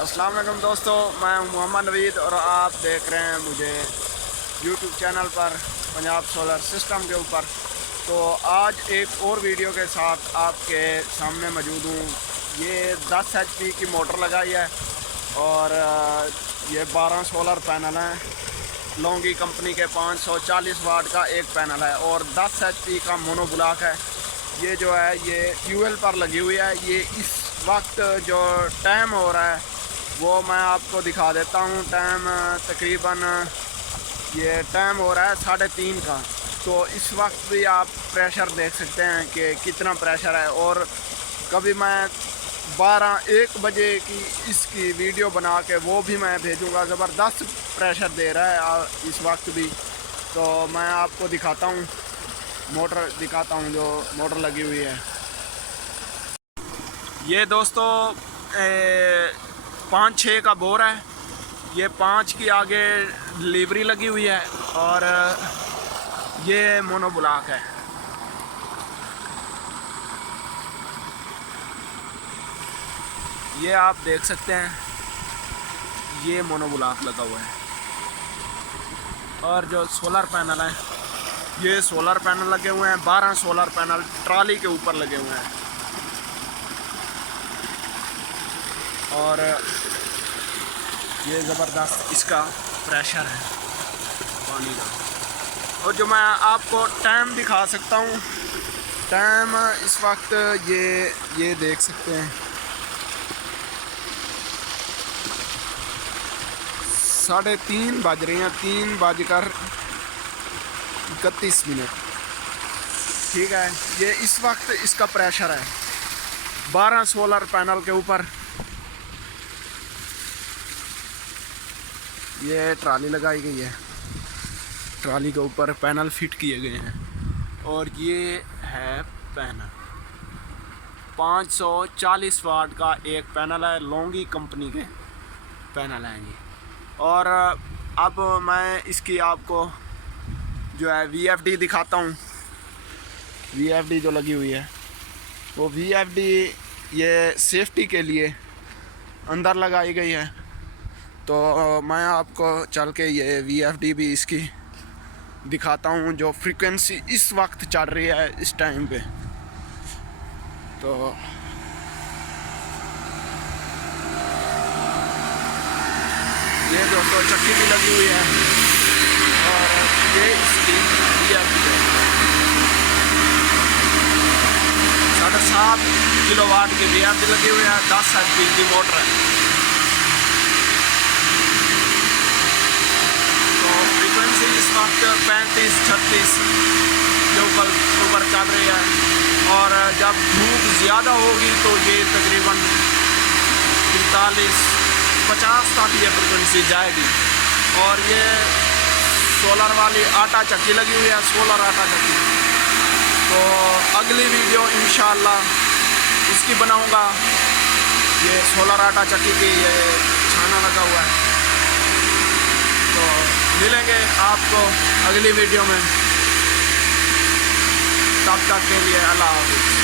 अस्सलाम वालेकुम दोस्तों, मैं हूं मोहम्मद नवीद और आप देख रहे हैं मुझे यूट्यूब चैनल पर पंजाब सोलर सिस्टम के ऊपर। तो आज एक और वीडियो के साथ आपके सामने मौजूद हूं। ये 10 HP की मोटर लगाई है और ये 12 सोलर पैनल हैं। लोंगी कंपनी के 540 वाट का एक पैनल है और 10 HP का मोनो ब्लॉक है। ये जो है ये फ्यूल पर लगी हुई है। ये इस वक्त जो टाइम हो रहा है वो मैं आपको दिखा देता हूँ। टाइम तकरीबन ये टाइम हो रहा है 3:30 का। तो इस वक्त भी आप प्रेशर देख सकते हैं कि कितना प्रेशर है। और कभी मैं 12-1 बजे की इसकी वीडियो बना के वो भी मैं भेजूँगा। ज़बरदस्त प्रेशर दे रहा है इस वक्त भी। तो मैं आपको दिखाता हूँ, मोटर दिखाता हूँ जो मोटर लगी हुई है। ये दोस्तों 5-6 का बोर है। ये 5 की आगे डिलीवरी लगी हुई है और ये मोनो ब्लॉक है। ये आप देख सकते हैं, ये मोनो ब्लॉक लगा हुआ है। और जो सोलर पैनल है, ये सोलर पैनल लगे हुए हैं। 12 सोलर पैनल ट्राली के ऊपर लगे हुए हैं और ये ज़बरदस्त इसका प्रेशर है पानी का। और जो मैं आपको टाइम दिखा सकता हूँ, टाइम इस वक्त ये देख सकते हैं 3:30 बज रही हैं, 3:31। ठीक है, ये इस वक्त इसका प्रेशर है 12 सोलर पैनल के ऊपर। ये ट्राली लगाई गई है, ट्राली के ऊपर पैनल फिट किए गए हैं। और ये है पैनल 540 वाट का एक पैनल है। लोंगी कंपनी के पैनल हैं ये। और अब मैं इसकी आपको जो है VFD दिखाता हूँ। VFD जो लगी हुई है वो VFD ये सेफ्टी के लिए अंदर लगाई गई है। तो मैं आपको चल के ये VFD भी इसकी दिखाता हूँ जो फ्रीक्वेंसी इस वक्त चल रही है इस टाइम पे। तो ये दोस्तों चक्की भी लगी हुई है और ये इसकी VFD है। 7.5 किलोवाट की VFD लगी हुई है। 10 HP की मोटर है। इस वक्त 35-36 के ऊपर चल रही है। और जब धूप ज़्यादा होगी तो ये तकरीबन 45-50 तक ये फ्रिक्वेंसी जाएगी। और ये सोलर वाली आटा चक्की लगी हुई है, सोलर आटा चक्की। तो अगली वीडियो इंशाल्लाह इसकी बनाऊंगा। ये सोलर आटा चक्की की ये छाना लगा हुआ है। तो मिलेंगे आपको अगली वीडियो में। तब तक के लिए अल्लाह हाफ़िज़।